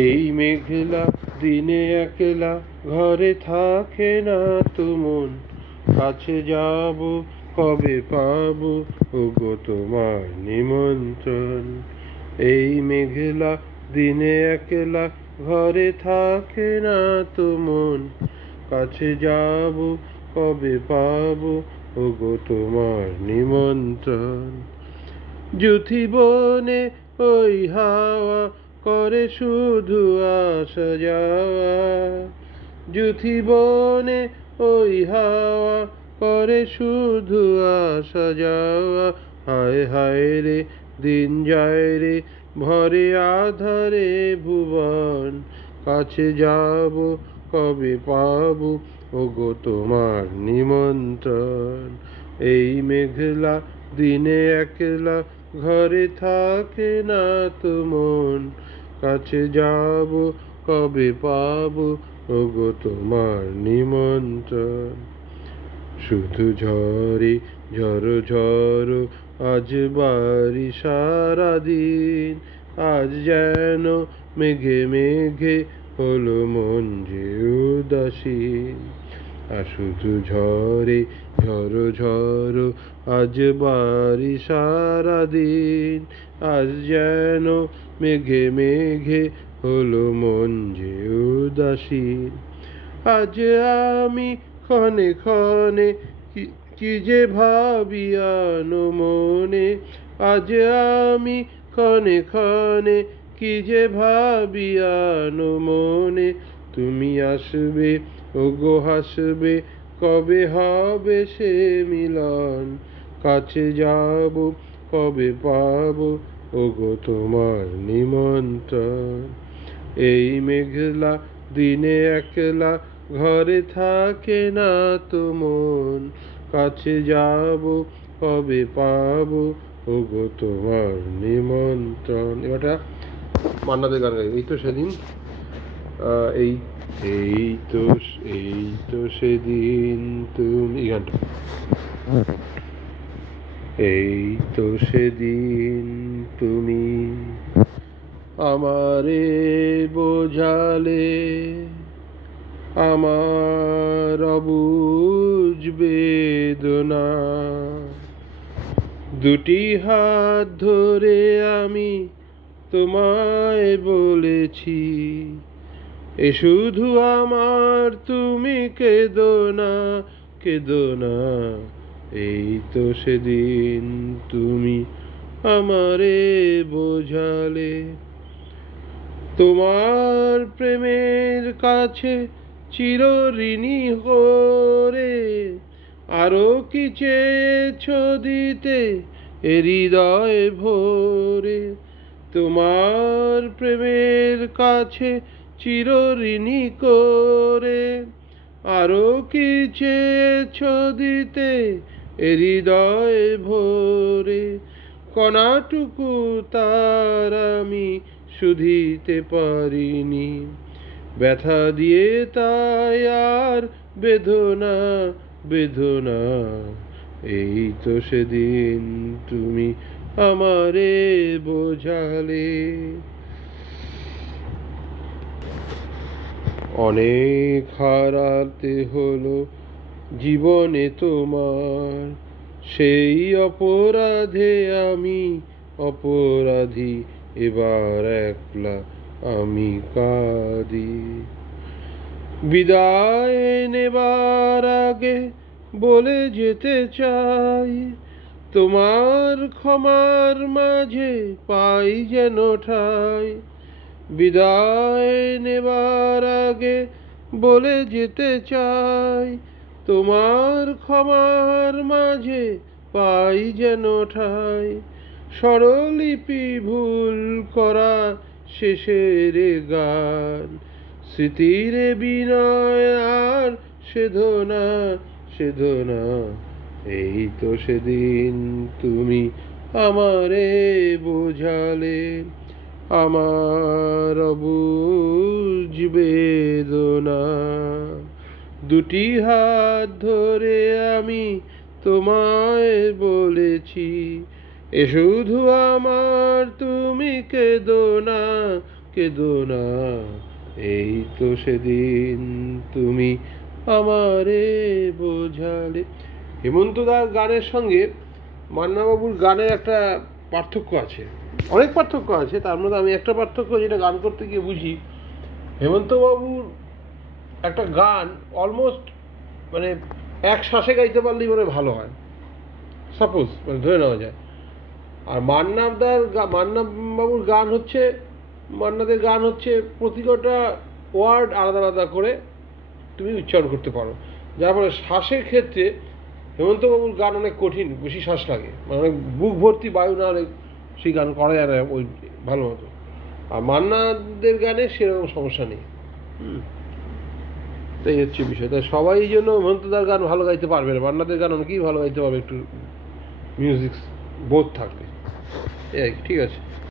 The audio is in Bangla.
এই মেঘলা দিনে একলা ঘরে থাকে না তো মন, কাছে যাব কবে পাবো ওগো তোমার নিমন্ত্রণ। এই মেঘলা দিনে একলা ঘরে থাকে না তো মন, কাছে যাব কবে পাবো ওগো তোমার নিমন্ত্রণ। জুথি বনে ওই হাওয়া করে শুধু আসা যাওয়া, জুথি বনে ওই হাওয়া করে শুধু আসা যাওয়া। হায় হায় রে দিন যায় রে ভরে আধারে ভুবন, কাছে যাব কবে পাবো ওগো তোমার নিমন্ত্রণ। এই মেঘলা দিনে একলা ঘরে থাকে না তো মন, কাছে যাব কবে পাবো ওগো তোমার নিমন্ত্রণ। শুধু ঝরে ঝড়ো ঝড়ো আজ বাড়ি সারাদিন, আজ যেন মেঘে মেঘে হলো মন যে উদাসীন। আর শুধু ঝরে ঝড়ো ঝড়ো আজ বাড়ি সারাদিন, আজ যেন মেঘে মেঘে হলো মন যে উদাসীন। আজ আমি ক্ষণে ক্ষণে কি যে ভাবি আনো মনে, আজ আমি ক্ষণে ক্ষণে কি যে ভাবি আনো মনে। তুমি আসবে ওগো হাসবে কবে হবে সে মিলন, কাছে যাব কবে পাবো ওগো তোমার নিমন্ত্রণ। এই মেঘলা দিনে একলা ঘরে থাকে না তো মন, কাছে যাব কবে পাবো ওগো তোমার নিমন্ত্রণ। এটা মান্নাদের গান গাই। এই তো সেদিন এই এই তো এই তো সেদিন তুমি, এই গানটা, এই তো সেদিন তুমি আমারে বোঝালে, আমার অবুঝ বেদনা। দুটি হাত ধরে আমি তোমায় বলেছি, এ শুধু আমার তুমি কেঁদো না, কেঁদো না। এই তো সেদিন তুমি আমারে বোঝালে। তোমার প্রেমের কাছে চিরঋণী হরে, আরো কি চেয়েছ দিতে এ হৃদয় ভরে। তোমার প্রেমের কাছে চিরঋণী করে, আরো কি চেয়েছ দিতে এ হৃদয় ভরে। কণাটুকু তার আমি শুধিতে পারিনি, ব্যথা দিয়ে তাই আর বেদনা বেদনা। এই তো সেদিন তুমি আমারে বোঝালে। অনেক হারাতে হলো জীবনে তোমার, সেই অপরাধে আমি অপরাধী, এবার একলা আমি কাঁদি। বিদায় নেবার আগে বলে যেতে চাই, তোমার ক্ষমার মাঝে পাই যেন ঠাই। বিদায় নেবার আগে বলে যেতে চাই, তোমার ক্ষমার মাঝে পাই যেন ঠাই। স্বরলিপি ভুল করা শেষের গান, স্মৃতির বিনয় আর সেধনা সেধনা। এই তো সেদিন তুমি আমারে বোঝালে, আমার অবুঝ বেদনা। দুটি হাত ধরে আমি তোমায় বলেছি, এ শুধু আমার তুমি কেঁদো না, কেঁদো না, এই তো সেদিন তুমি আমারে বোঝালে। হেমন্তদার গানের সঙ্গে মান্নাবাবুর গানের একটা পার্থক্য আছে, অনেক পার্থক্য আছে, তার মধ্যে আমি একটা পার্থক্য যেটা গান করতে গিয়ে বুঝি, হেমন্তবাবুর একটা গান অলমোস্ট মানে এক শ্বাসে গাইতে পারলেই মানে ভালো হয়, সাপোজ মানে ধরে নেওয়া যায়। আর মান্নাবাবুর গান হচ্ছে, মান্নাদের গান হচ্ছে প্রতিটা ওয়ার্ড আলাদা আলাদা করে তুমি উচ্চারণ করতে পারো, যার ফলে শ্বাসের ক্ষেত্রে হেমন্তবাবুর গান অনেক কঠিন, বেশি শ্বাস লাগে, মানে অনেক বুক ভর্তি বায়ু না হলে সেই গান করা যায় না ওই ভালো মতো। আর মান্নাদের গানে সেরকম সমস্যা নেই। তাই হচ্ছে বিষয়। তাই সবাই জন্য হেমন্তদার গান ভালো গাইতে পারবে না, মান্নাদের গান অনেকেই ভালো গাইতে পারবে, একটু মিউজিক বোধ থাকবে, এই ঠিক আছে।